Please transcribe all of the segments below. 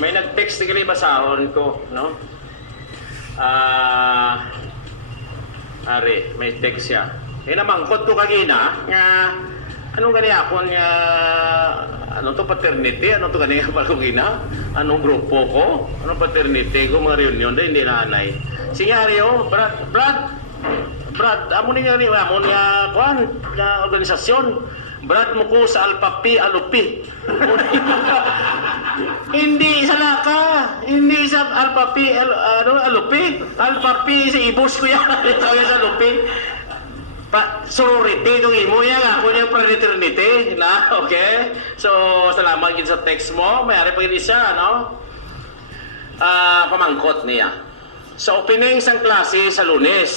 May nag-text na basahon ko, no? Ari, may text siya. Namangkot ko kagina, nga, anong gani ako nga, anong to paternity, anong to gani nga kagina, anong grupo ko, anong paternity ko, mga reunion, dahil hindi na anay. Singaryo, Brad, amo ni nga rin, amo nga, kuhan, nga organisasyon, Brad mo ko sa Alpapi, Alupi. Hindi sa Laka, hindi sa Alpapi, Alupi. Alpapi sa Ibus ko yan, ito yan sa Alupi. Sorority, itong imo yan, ako yung fraternity, na, okay? So, salamat din sa text mo, mayari pa rin siya, no? Pamangkot niya. Sa opening sang klase sa Lunes.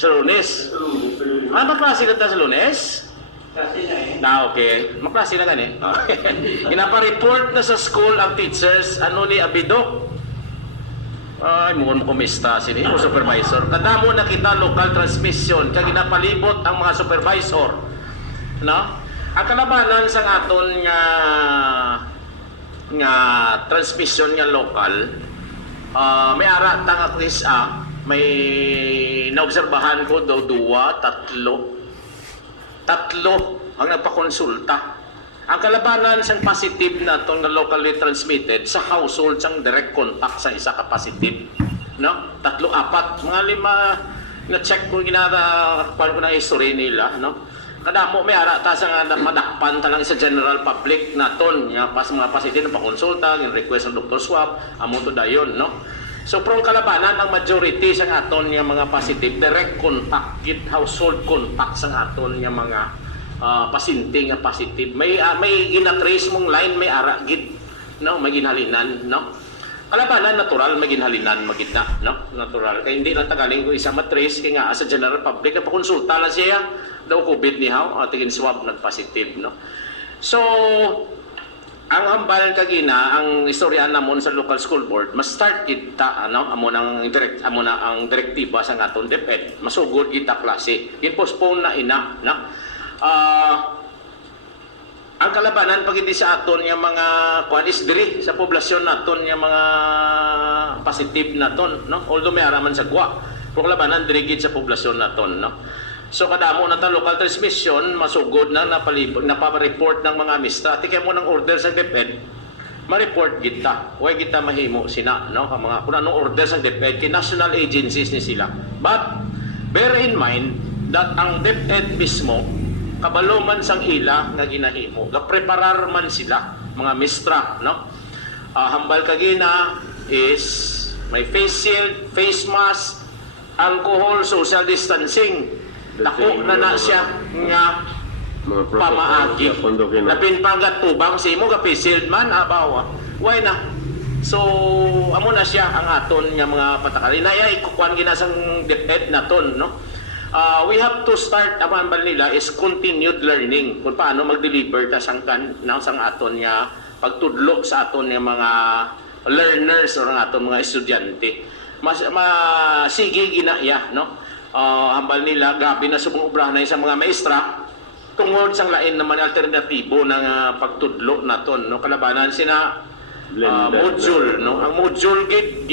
Sa Lunes. Magklase na ta sa Lunes? Kasi na eh. Okay. Magklase na gani. Inapa-report na sa school ang teachers, ano ni Abido. Ay, mo kumista sini mo supervisor. Kadamo na kita local transmission kag ginapalibot ang mga supervisor. No? Ang kalabanan sa aton nga transmission nga local, may ara tang aklis may naobserbahan ko daw tatlo ang nagpakonsulta. Ang kalabanan sang positive na itong locally transmitted sa household sang direct contact sa isa ka positive. No? 3, 4, mga 5 na-check ko, ginarapan ko na history nila. No? Kadamo may ara ta sa nga madakpan talang sa general public naton nga pas mga positive na pakonsulta, yung request ng Dr. Swab, amo to dayon, no? So, prong kalabanan, ang majority sa aton nga mga positive, direct contact, household contact sa aton nga mga pasinting nga positive. May ginatrace mong line, may ara, no? May ginhalinan, no? Kalabanan, natural, may ginhalinan, magina, no? Natural. Kaya hindi lang tagaling ko isa matrace, kaya nga sa general public, napakonsulta lang siya, daw COVID ni How, tingin swab, nag-positive, no? So, ang hambal kagina ang istorya namon sa local school board mas start kita amo ang direktiba sa aton DepEd masugod kita klase in-postpone na ina no ang kalabanan pag hindi sa aton nga mga kuan is diri sa poblasyon naton nga mga positive naton no although may araman sa gwa pero kalabanan diri gid sa poblasyon naton no. So kadamo na ta local transmission, masugod na napapa-report ng mga administrati kaya mo ng order sa DepEd, ma-report kita. Huwag kita mahimo sina, no? Mga kung anong order sa DepEd, kay national agencies ni sila. But, bear in mind that ang DepEd mismo, kabalo man sang ila nga ginahimo, ga-preparar man sila, mga mistra, no? Hambal kagina is may face shield, face mask, alcohol, social distancing. Dako na siya nga pamaagi. Napinpanggat tubang si mo gapisiled man abawa. Why na? So amo na siya ang aton nga mga patakal. Inaya ikukuan ginasang DepEd naton no. We have to start ang nila is continued learning kung paano mag-deliver ta sang aton nga pagtudlo sa aton nga mga learners o ang aton mga estudyante. Sige ginaya no. Hambal nila gabi na sumubrahan na sa mga maestra tungod sang lain naman alternatibo ng pagtudlo naton no kalabanan sina module no ang module gid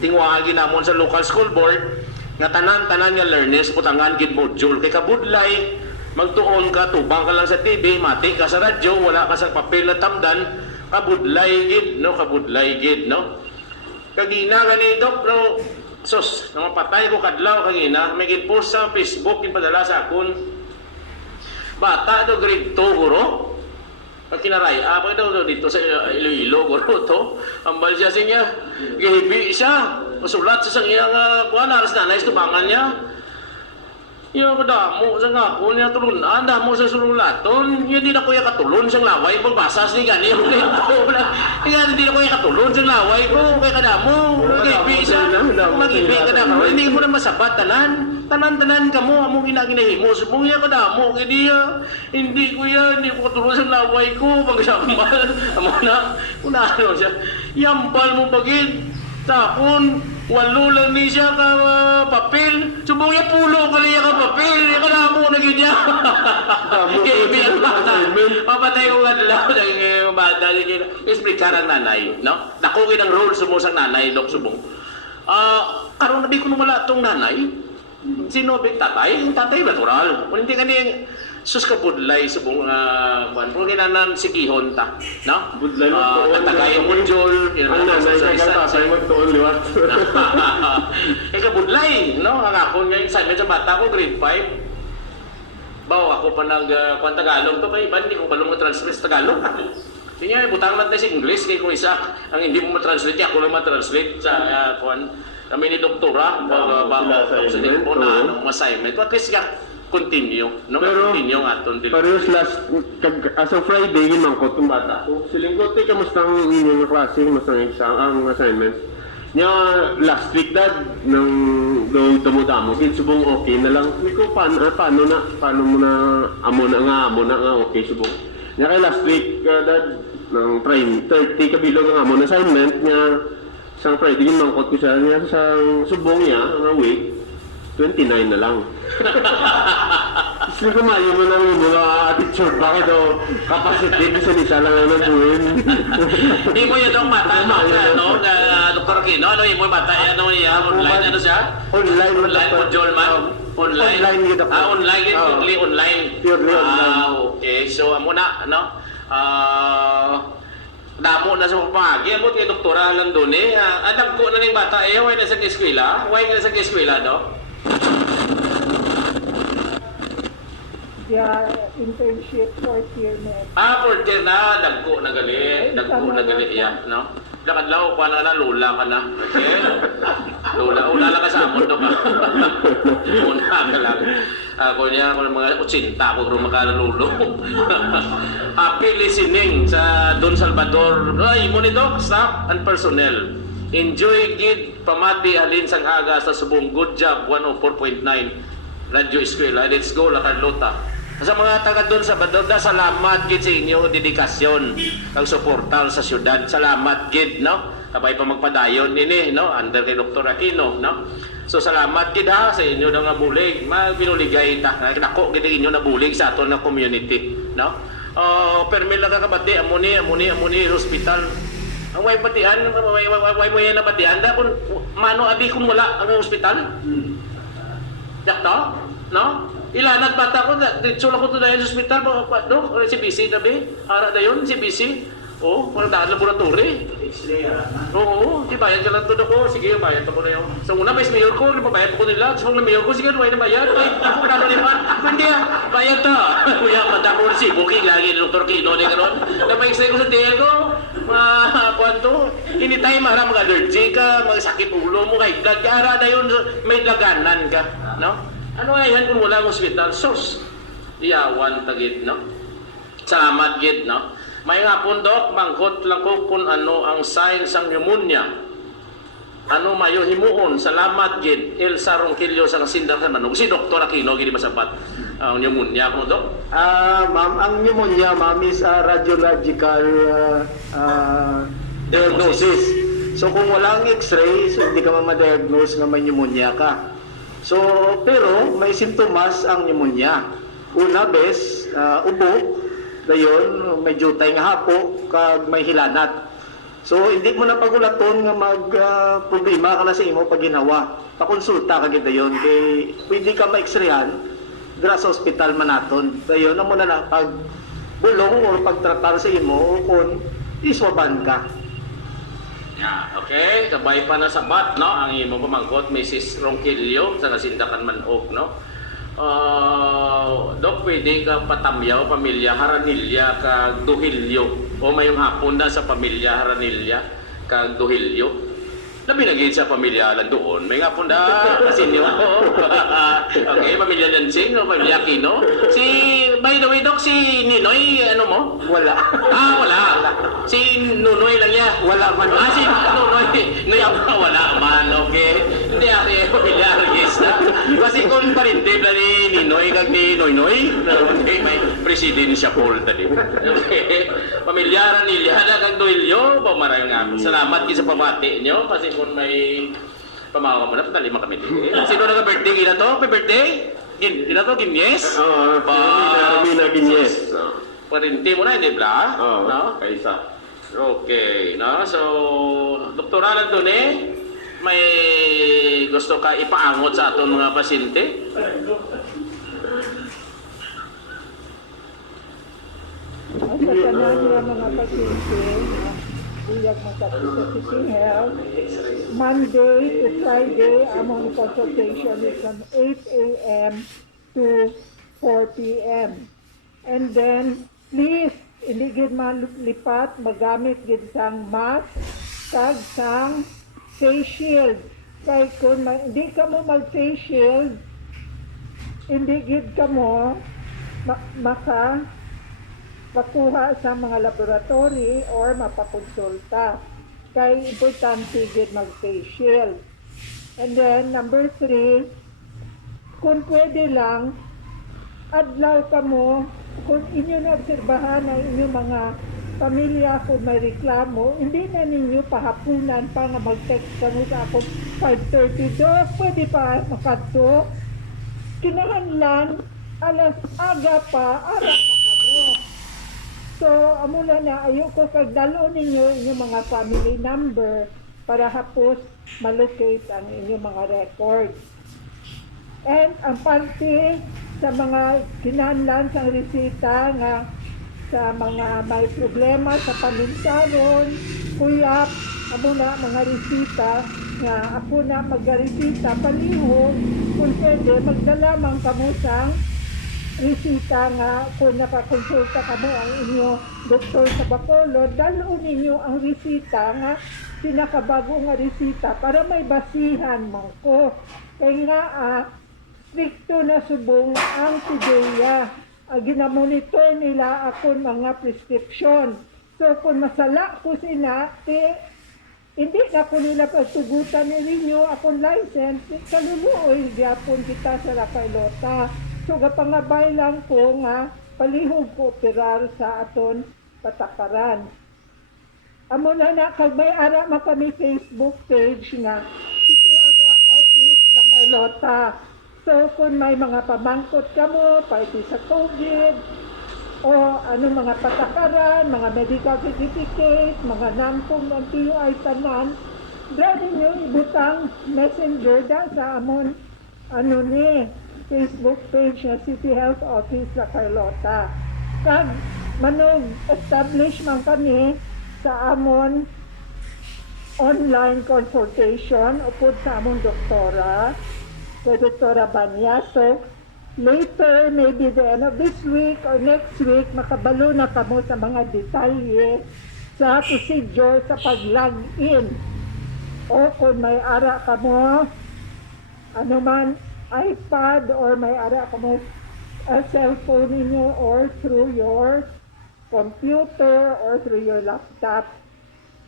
tingwagi namon sa local school board nga tanan nga learners putangan gid module kay kabudlay magtuon ka tubang ka lang sa TV mati ka sa radyo wala ka sa papel na tamdan kabudlay gid no kagina gani dok no sos, nang mapatay ko kadlaw kagina, may ginpost sa Facebook, ginpadala sa akon. Bata do grade 2 guro. Pag kinaray, pa daw dito sa Iloilo guro to. Ambal siya siya, gihibi siya. Masulat sa iyang kuan aras na nais tubangan niya. Yung kadamo sa nga po niya tulun. Anda mo sa sululaton. Hindi na kuya katulon sa laway. Pagbasas ni gani. Hindi na kuya katulon sa laway ko. Kaya kadamo. Mag-ibi siya. Mag-ibi kadamo. Hindi mo na masabat. Tanan ka mo. Among ginahimos. Mong iya kadamo. Hindi kuya. Hindi ko katulon sa laway ko. Pagsambal. Amo na. Kung ano siya. Yampal mo bagid. Takon. Walo lang ni siya ka papel. Subong niya pulo ka niya ka papel. Niya ka na mo na ganyan. Kaibigan bata. Papatay ko nga dalaw ng bata. Explicar ang nanay. No? Nakugin ang role sumusang nanay. Dok subong. Karoon nabi ko wala itong nanay. Sino ba tatay? Yung tatay natural. Kung hindi ka niya sus ka budlay subong kung ginanan si Gihon ta. No? Budlay mo tuon. Tatagay mo Jol. Ang nanay ka tatay mo tuon liwat. Ika budlay, no? Ang ako ngayon sa bata ko, grade 5. Bawa ako pa kung Tagalog to kay iban, hindi ko balong ma-translate sa Tagalog. Hindi niya, butang lang tayo sa English kay kung isa, ang hindi mo ma-translate, ako lang ma-translate sa kami ni Doktora, bago sa po na assignment. At least continue, no? Pero, continue ang aton dili. Parehas as of Friday, yung mangkot ng bata ko. Silingkot, kamusta ang inyong klase, kamusta ang exam, ang assignments. Nya, last week dad, nang gawin tumutamo, subong okay na lang. Hindi ko, paano mo na, amo na nga, okay, subong. Nya kay last week, dad, ng 30 kabilog ang amo na assignment niya, isang Friday, yung mangkot ko siya, niya sa subong niya, ang week, 29 na lang. Gusto ko mayo mo ng mga attitude. Bakit o capacity isa lang ang nagbuhin? Hindi mo yun ang mata, no? Dr. Aquino, ano yung mata, ano yung online, ano siya? Online. Online mo, Jolman? Online? Online yun ako. Online yun, purely online. Purely online. Okay. So, muna, no? Damo na sa pamagi, abot kay doktora lang doon eh. Alam ko na ng bata, why na sa eskwela? Why na sa eskwela, no? Yeah, internship fourth year na. Fourth year na, dagko na gali, yeah, no? Lakadlaw ko na lula ka na. Okay? Lula lang ka sa amon do ka. Una ka lang. Ako niya, ako ng mga 80 ko kung makalulo. Happy listening sa Don Salvador. Ay, monitor, staff and personnel. Enjoy gid pamati alin sang aga sa subong good job 104.9 Radio Eskwela. Let's go la Carlota. Sa mga taga doon sa Badorda, salamat gid sa inyo dedikasyon kag suportal sa syudad. Salamat gid, no? Kabay pa magpadayon ini, no? Under kay Dr. Aquino, no? So salamat gid ha sa inyo nga bulig. Binuligay ta. Nako gid inyo na bulig sa aton nga community, no? Permil lang ka kabati amuni hospital. Ang way batian, way mo yan na batian da kun mano abi kun wala ang hospital. Dakto, no? Ilanat bata ko, dito ko to dahil sa hospital, no? CBC tabi, ara dayon, CBC. Wala dahil laboratory. Oo, di bayad ka lang to ko. Sige, bayad ko na yun. So una, may mayor ko, nababayad ko nila. So na mayor ko, sige, wala na bayad. Ay, ako kano naman. Hindi bayad to. Kuya, manda ko si booking lagi ni Dr. Kino ni karon. Napaixay ko sa Diego. Kwanto, anytime mara mga allergy ka, mga sakit ulo mo, kay blood ka, ara dayon, may laganan ka, no? Ano ay han kung wala ang hospital? Sos. Iyawan tagid, no? Salamat gid, no? May nga pundok, mangkot lang ko kung ano ang sign sang pneumonia. Ano mayo himuon, salamat gid. Elsa Ronquillo sang sindar sa manog. Si Dr. Aquino gid masabat ang pneumonia ko, Dok? Ma'am, ang pneumonia, ma'am, is a radiological diagnosis. So kung walang x-ray, so hindi ka ma-diagnose nga may pneumonia ka. So, pero may simptomas ang pneumonia. Una, ubo, dayon, may jutay nga hapo, kag may hilanat. So, hindi mo na pagulaton nga problema ka na sa imo pag ginawa. Pakonsulta ka gid dayon kay pwede ka ma-x-rayan dira sa ospital manaton. Dayon na mo na pag bulong o pagtratar sa imo kung iswaban ka. Yeah, okay. Kabay pa na sabat, no? Ang imo pamangkot, Mrs. Ronquillo, sa nasindakan manog, no? Dok, pwede ka patamyaw, pamilya, Haranilla, kag Duhilyo. O mayong hapon na sa pamilya, Haranilla, kag Duhilyo. Labi na gid sa pamilya lang doon. May nga po na kasi niyo. Okay, pamilya Dancing, pamilya Aquino. By the way, Dok, si Ninoy, ano mo? Wala. Wala. Si Nunoy lang niya. Wala man. Si Nunoy. Wala man, okay. Hindi pamilya Argista. Kasi kung parintib na ni Ninoy kag ni Noynoy, okay, may presidensya poll tadi. Okay. Pamilya Ranilya na kag Duilyo, pamarang nga. Salamat sa pamati niyo kasi kung may Pamawa mo na, patali kami din. Sino nag-birthday? Ina to? May birthday? Ina to, Gimyes? Oo, Romina Guinness. Parinti mo na, hindi ba? Oo, No? kaisa. Okay, no? So, Dr. Alan Dune, may gusto ka ipaangot sa aton mga pasyente? At sa tanan niya mga pasyente na biyag masakit sa City Health, Monday to Friday, among consultation is from 8 a.m. to 4 p.m. And then, please, hindi gid malipat, magamit gid sang mask, tag sang face shield. Kaya kung hindi ka mo mag-face shield, hindi gid ka mo makuha sa mga laboratory or mapakonsulta. Kaya importante gid mag-face shield. And then, number 3, kung pwede lang, adlaw ka mo, kung inyo na-obserbahan ang inyong mga pamilya kung may reklamo, hindi na ninyo pahapunan pa nga mag-text ka mo sa ako 5:30 do, pwede pa makadto. Kinahanglan, alas aga pa, ara ka mo. So, amula na, ayoko kagdalo ninyo inyong mga family number para hapos malocate ang inyong mga records. And ang parte sa mga kinahanglan sa resita nga sa mga may problema sa paminsaron, kuyap, amo na mga resita nga ako na magresita palihog, kung pwede magdala man kamo sang resita nga kung nakakonsulta kamo ang inyo doktor sa Bacolod, dalo ninyo ang resita nga pinakabago nga resita para may basihan man ko. Kaya nga stricto na subong ang PDEA. Ginamonitor nila akong mga prescription. So kung masala ko sina, hindi na ko nila pagtugutan ni Renew akong license, kaluluoy gyapon kita sa Rafaelota. So gapangabay lang ko nga palihog ko operar sa aton patakaran. Amo na kag may ara man kami Facebook page nga City Office Rafaelota. So, kung may mga pamangkot ka mo, parte sa COVID, o anong mga patakaran, mga medical certificate, mga nampong ng PUI tanan, dahil nyo ibutang messenger da sa amon, Facebook page na City Health Office sa Carlota. Kag, manog establish man kami sa amon online consultation upod sa amon doktora, kay Dr. Banya. So, later, maybe the end of this week or next week, makabalo na kamo sa mga detalye sa procedure sa pag-log-in. O kung may ara kamo, ano man, iPad or may ara kamo cellphone ninyo or through your computer or through your laptop.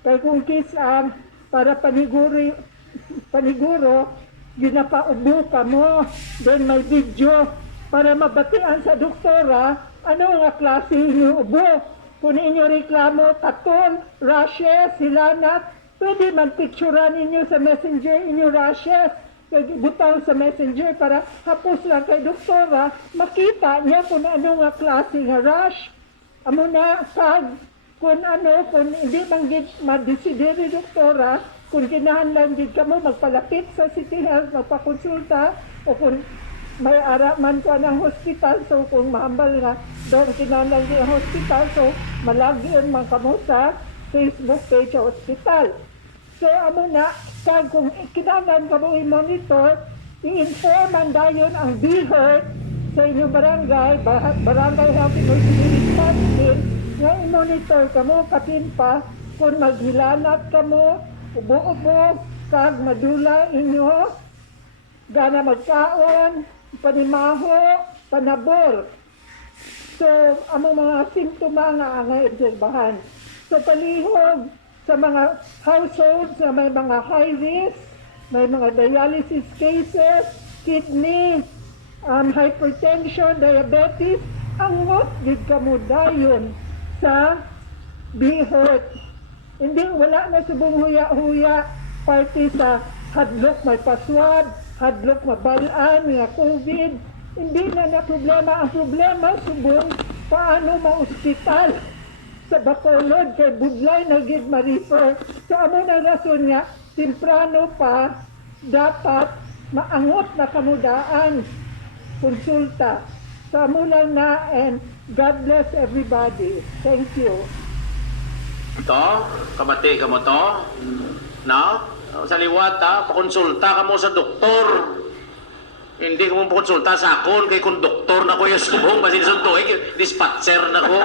Kaya kung kisa, para paniguro, ginapaubo ka mo, then may video para mabatian sa doktora ano nga klase yung ubo. Kung inyo reklamo, taton, rashes, hilanat, pwede man picturean ninyo sa messenger inyo rashes, butang sa messenger para hapos lang kay doktora, makita niya kung ano nga klase nga rash. Amo na, kag, kung hindi man ma-desideri doktora, kung kinahanglan din ka mo magpalapit sa City Health, magpakonsulta, o kung may ara man ka ng hospital, so kung mahambal nga, doon kinahanglan din ang hospital, so malagyan man ka mo sa Facebook page sa hospital. So, amo na, kung kinahanglan ka mo i-monitor, i-inform man dayon ang BHERT sa inyong barangay Health Emergency Response Team, nga i-monitor ka mo, kapin pa, kung maghilanat ka mo, ubo-ubo, kag madula inyo, gana magkaon, panimaho, panabor. So, amo mga simptoma nga ang obserbahan. So, palihog sa mga households na may mga high risk, may mga dialysis cases, kidney, hypertension, diabetes, angot gid kamo dayon sa BHERT. Hindi, wala na subong huya-huya parte sa hadlok may paswab, hadlok mabalaan nga COVID. Hindi na problema. Ang problema subong paano ma-ospital sa Bacolod kay Budlay na gid ma-refer. So amo na rason nga temprano pa dapat maangot na kamudaan konsulta. So amo lang na, and God bless everybody. Thank you. To, kabati ka mo to. No? Sa liwat ha, pakonsulta ka mo sa doktor. Hindi ko mo pakonsulta sa akon, kay kung doktor na ko yung subong, masinisuntuin, dispatcher na ko.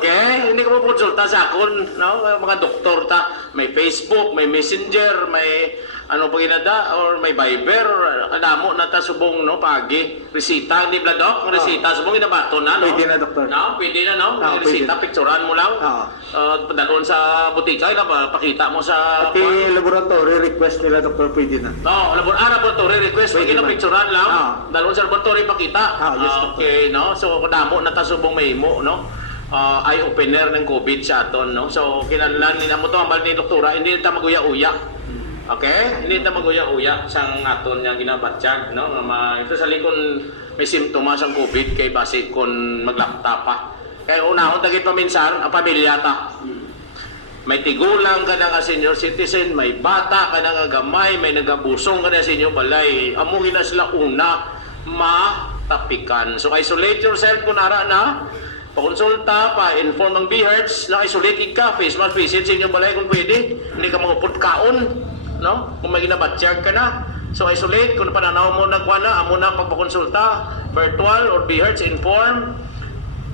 Okay? Hindi ko mo pakonsulta sa akon, no? Mga doktor ta, may Facebook, may Messenger, may ano pa ginada, or may Viber, or adamo na ta subong, no? Pagi. Resita, hindi ba, Dok? Resita, subong inabato na, no? Pwede na, Doktor. No? Pwede na, no? Pwede Resita, na. picturean mo lang. Padalon sa butika, pakita mo sa... Pati laboratory request nila, Doktor, pwede na. No, laboratory request, Pwede pwede na ba? picturean lang. Dalawang sa laboratory pakita. Yes, Doctor. Okay, no? So, kadamo na tasubong may imo, no? Eye-opener ng COVID sa aton, no? So, kinahanglan nila mo to, ang ni doktora, hindi na maguya-uya. Okay? Hindi na maguya-uya sa aton nga ginabatyan, no? Ito sa likon may simptomas ang COVID kay base kon maglapta pa. Kaya unahon tagit paminsan, ang pamilya ta. May tigulang ka na nga senior citizen, may bata ka na nga gamay, may nagabusong ka na sa inyo balay. Amuhin na sila una, matapikan. So isolate yourself kung nara na, pakonsulta, pa-inform ng BHERTS, na-isolated ka, face mask visit sa inyo balay kung pwede. Hindi ka mangupod kaon, no? Kung may ginabatyag ka na. So isolate, kung pananaw mo nagwa na, amo na pagpakonsulta, virtual or BHERTS inform,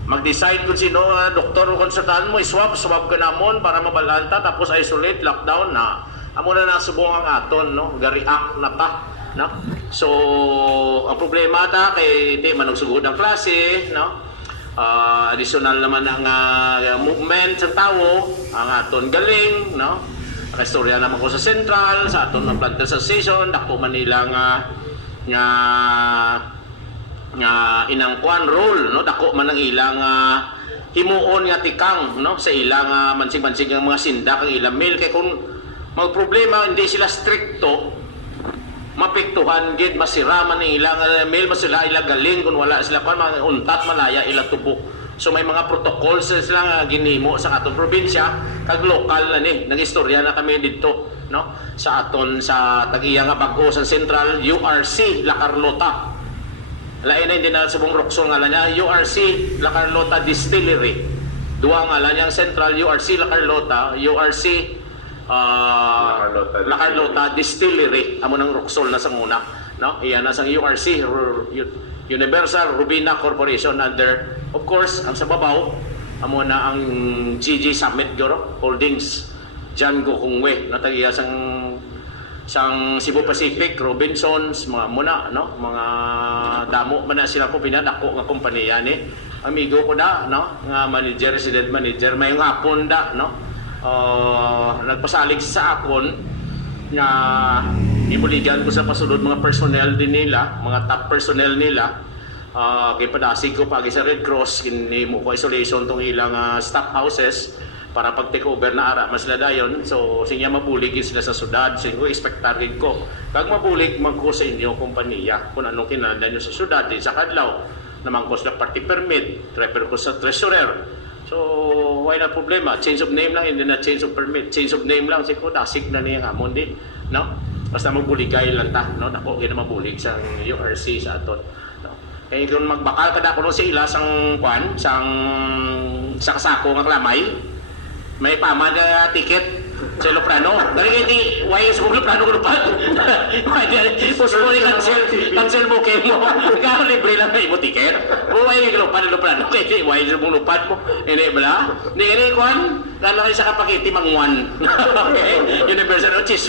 mag-decide kung sino doktor o konsultahan mo, swab ka namon para mabalanta, tapos isolate, lockdown na. Amo na nasubong ang aton, no? Ga-react na ta, no? So, ang problema ta kay di man nagsugod ang klase, no? Additional naman ang movement sa tao, ang aton galing, no? Kastorya naman ko sa Central, sa aton ng planter sa station, dako Manila nga inang kwan role, no? Dako man ang ilang himuon nga tikang, no? Sa ilang mansig-mansig ang mga sindak ang ilang mail, kay kung magproblema hindi sila stricto, mapektuhan gid, masira man ang ilang mail, masira ilang galing kung wala sila pa mga untat malaya ilang tubo. So may mga protocols sila nga ginhimo sa atong probinsya, kag lokal na ni, nagistorya na kami dito, no? Sa aton sa tag-iya nga bag-o sa Central URC La Carlota. Lain na hindi na subong Roxol nga niya, URC La Carlota Distillery. Duwa nga niya ang Central URC La Carlota, URC La Carlota Distillery. Amo nang Roxol na sang una, no? Iyan na sang URC Universal Rubina Corporation under, of course, ang sa babaw amo na ang GG Summit Goro Holdings, John Gokongwe, natagiya sang Cebu Pacific, Robinsons, mga muna, no? Mga damo man na sila ko pinadako nga kompanya ni. Amigo ko da, no? Nga manager, resident manager, may hapon da, no? Nagpasalig sa akon nga ibuligan ko sa pasulod mga personnel din nila, mga top personnel nila. Kay padasig ko pagi sa Red Cross, kini mo ko isolation tong ilang staff houses para pag take over na ara mas sila dayon. So sinya mabulig sila sa syudad, so expectarin ko kag mabulig magko sa inyo kompanya kung anong kinahanglan nyo sa syudad din sa kadlaw naman ko sa party permit, refer ko sa treasurer. So why na problema, change of name lang, hindi na change of permit, change of name lang, siguro dasig na niya amon din, no? Basta magbuligay lang ta, no? Dako gina mabulig sa URC sa aton, no? Kaya kung magbakal kada kuno sa ila sang kwan, sa kasako nga klamay, may pama na ticket sa Loprano. Dari hindi, why is Loprano ko lupa? Postpone cancel booking mo. Kaya libre lang kayo mo ticket. O why yung Loprano? Kaya hindi, why is lupan mo? Hindi ba? Hindi, hindi, kwan. Kala kayo sa kapakiti, mangwan. Okay? Universal, cheese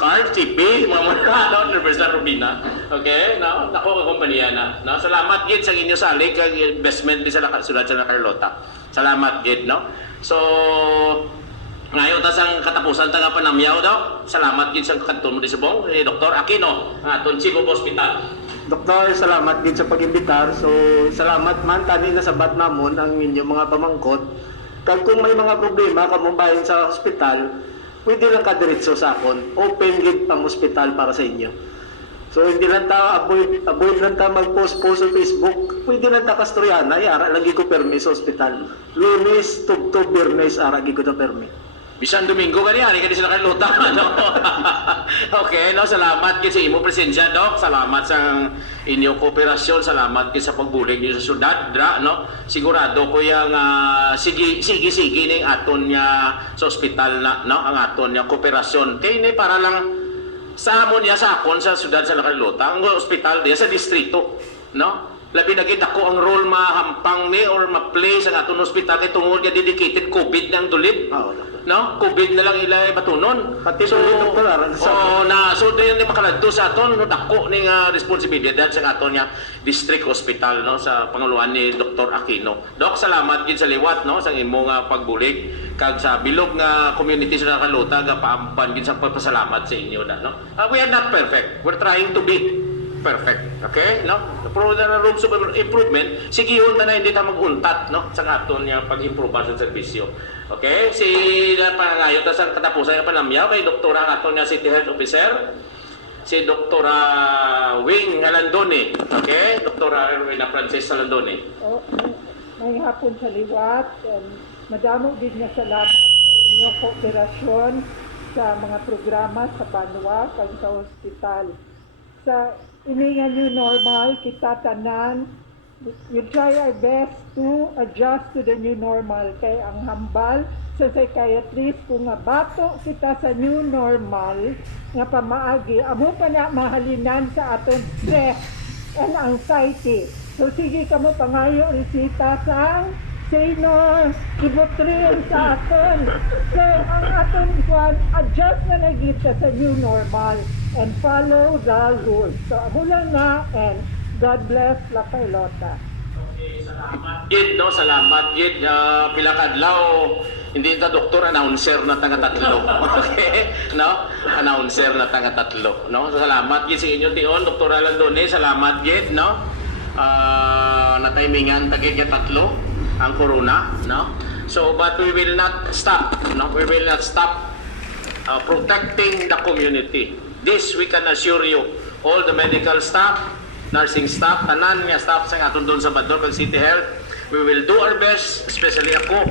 card, CP, mga muna, Universal Rubina. Okay? No? Ako ka kumpanya na. No? Salamat, Gid, sa inyo salig, investment din sa sulat sa Carlota. Salamat, Gid, no? So, ngayon tas ang katapusan ta nga panamyaw daw. Salamat gid sa kanton mo di subong Dr. Aquino, aton Chief of Hospital. Doktor, salamat din sa pag-imbitar. So, salamat man tani na sabat namon ang inyong mga pamangkot. Kag kung may mga problema kamo bahin sa ospital, pwede lang ka diretso sa akon. Open gid ang ospital para sa inyo. So hindi lang ta avoid lang ta mag-post sa Facebook. Pwede lang ta kastoryana, ara lagi ko permi sa ospital. Lunes, Tugtog, Biyernes, ara lagi ko ta permi. Bisan Domingo kaniya, hindi ka sila kaluta. No? Okay, no? Salamat sa imo presensya, Doc. Salamat sa inyong kooperasyon. Salamat sa pagbulig niyo sa syudad. No? Sigurado ko yung sige ning aton niya sa ospital na, no? Ang aton niya kooperasyon. Kaya ini para lang sa amon niya sa akon sa syudad sa Lacarlota, ang ospital diya sa distrito. No? Labi na gid ako ang role mahampang ni or ma-play sa aton ospital kay tungod nga dedicated COVID nang dulid. No? COVID na lang ilay batunon. Pati dulid, Dr. Aran, sa- So din ni makaladto sa aton no dako ning responsibilidad sa aton nga district hospital no sa panguluhan ni Dr. Aquino. Doc, salamat gid sa liwat no sa imong pagbulig kag sa bilog nga community sa Lacarlota nga paampan gid sa pagpasalamat sa inyo na no. We are not perfect. We're trying to be perfect. Okay? No? Pero na room of improvement, sigihon na hindi ta maguntat no sa aton nga pag-improve sa serbisyo. Okay? Si pangayo ta sa katapusan nga panamyaw kay doktora ang aton nga City Health Officer, si Doktora Wing Alandone. Okay? Doktora Erwina Frances Alandone. O, may hapon sa liwat. Madamo din nga salamat sa inyong kooperasyon sa mga programa sa Banwa kag sa ospital. Sa ini nga new normal, kita tanan, we try our best to adjust to the new normal. Kay ang hambal sa psychiatrist kung nga bato kita sa new normal nga pamaagi, amo pa na mahalinan sa aton stress and anxiety. So sige kamo pangayo resita sa Senor, ibotril sa aton. So ang aton ikuan, adjust na nagita sa new normal and follow the rules. So amo lang na and God bless La Carlota. Gid no, salamat gid pila kadlaw hindi ta doktor announcer na tanga tatlo. Okay? No? Announcer na tanga tatlo, no? So, salamat gid sa inyo tion Dr. Alandone, salamat gid no. Na-timingan tagid nga tatlo ang corona, no? So but we will not stop, no? We will not stop protecting the community. This we can assure you, all the medical staff, nursing staff, tanan nga staff sa aton doon sa Bador kag City Health, we will do our best, especially ako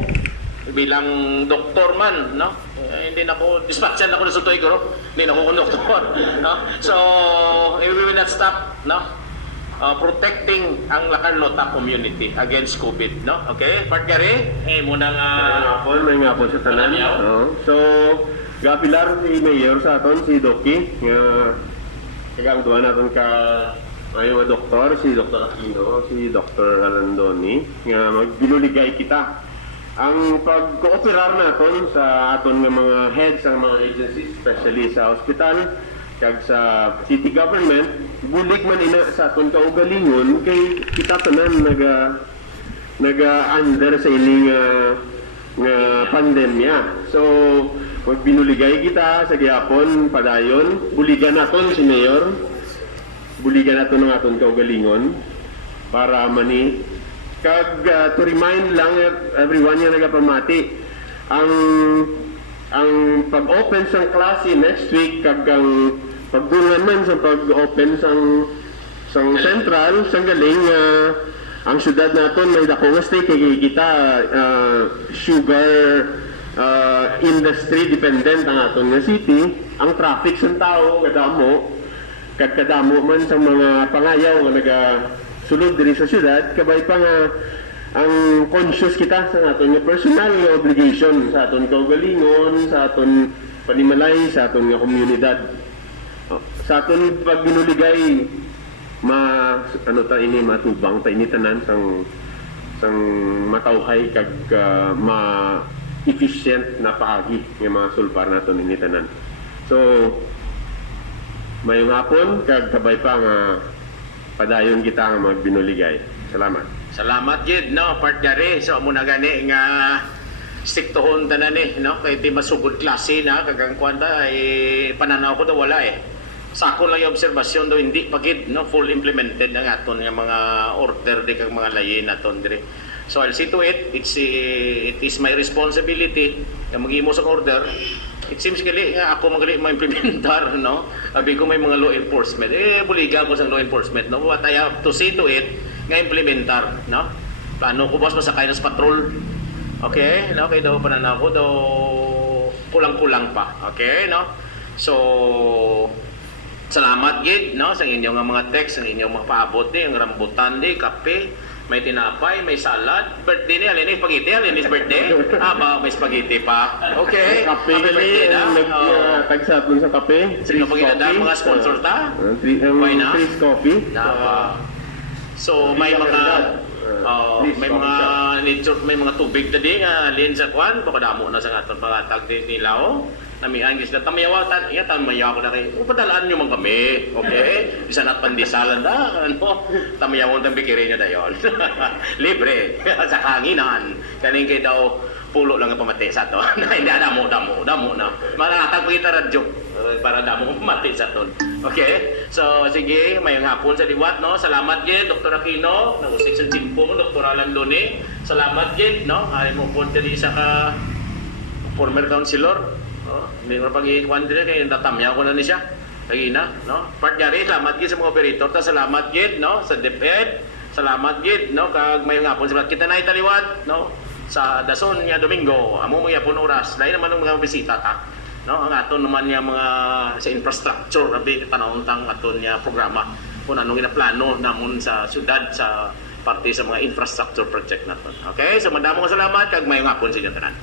bilang doktor man, no? Hindi na ako dispatchan ako sa Tuigoro, hindi na ako doktor, no? So we will not stop, no? Protecting ang Lacarlota community against COVID, no? Okay? Partneri, muna nga May nga po sa tanan. Alam niyo? So, gapilar si Mayor sa aton, si Doki, nga kagangduan natin ka ngayon nga doktor, si Dr. Aquino, si Dr. Alandoni, nga magbinuligay kita. Ang pag-kooperar natin sa aton nga mga heads ng mga agencies, especially sa hospital, kag sa city government, bulig man ina sa aton kaugalingon kay kita tanan naga-under sa ining nga pandemya. So, pag binuligay kita sa gihapon padayon, buligan naton si Mayor, buligan naton ang aton kaugalingon para mani kag to remind lang everyone nga nagapamati ang pag-open sa klase next week kag ang pagdungan man sa pag-open sang central sang galing ang syudad naton may dako nga stay kay kita sugar industry dependent ang aton nga city. Ang traffic sa tao kadamo man sa mga pangayaw nga nagasulod diri sa syudad kabay pa nga ang conscious kita sa aton nga personal nga obligation sa aton kaugalingon, sa aton panimalay, sa aton nga komunidad. Sa aton pag binuligay matubang ta ini tanan sang matawhay kag efficient na paagi nga mga sulpar naton ini tanan. So mayong hapon kag kabay pa nga padayon kita nga magbinuligay. Salamat. salamat gid no partneri. So amo na gani nga stiktohon tanan no kay ti masugod klase na kagang kwanta pananaw ko daw wala sako lang yung obserbasyon do hindi pagid no full implemented ang aton nga mga order di kag mga layin naton dire. So I'll see to it. It is my responsibility na mag-imo sa order it seems gali nga ako magali ma-implementar, no? Abi ko may mga law enforcement. Buliga ko sa law enforcement, no? What I have to see to it, nga implementar, no? Paano ko boss masakay ng patrol? Okay, no? Kaya daw pananaw ko daw kulang-kulang pa. Okay, no? So, salamat gid, no? Sa inyong mga text, sa inyong mga paabot ni, ang rambutan di, kape, may tinapay, may salad. Birthday ni Alin, spaghetti. Alin, birthday? Ba, may spaghetti pa. Okay. Kape Happy birthday gali, na. nagtagsat dun sa kape. Sino pag inadaan mga sponsor ta? Why na? Chris Coffee. Na. So may mga may mga tubig tadi nga alin sa kwan, baka damo na sa aton mga tag nilaw. Namian gis na tamayaw tan iya tamayaw ko na kay upadalaan niyo man kami, okay? Isa na pandisalan da ano tamayaw tang bikiri niyo dayon. Libre sa kanginan kaning kay daw pulo lang ang pamati sa to. Hindi damo na. Maratag ko kita radyo para damo mati sa to. Okay? So sige, mayong hapon sa liwat no. Salamat gid Dr. Aquino ng section 5 mo Dr. Alan Lone. Salamat gid no. Ay mo po diri sa ka former councilor. May mga pag-iikwan din kaya natamya ko na ni siya. Lagi na, no? Part gari, salamat gid sa mga operator. Ta salamat gid, no? Sa DepEd. Salamat gid, no? Kag mayong hapon sa kita na italiwat, no? Sa Dason nga Domingo, amo mga pun oras. Lain naman ng mga bisita ta. No? Ang aton naman nga mga sa infrastructure, abi panahon tang aton nga programa. Kung anong ginaplano namon sa syudad sa parte sa mga infrastructure project naton. Okay? So madamo salamat kag mayong hapon sa inyo tanan.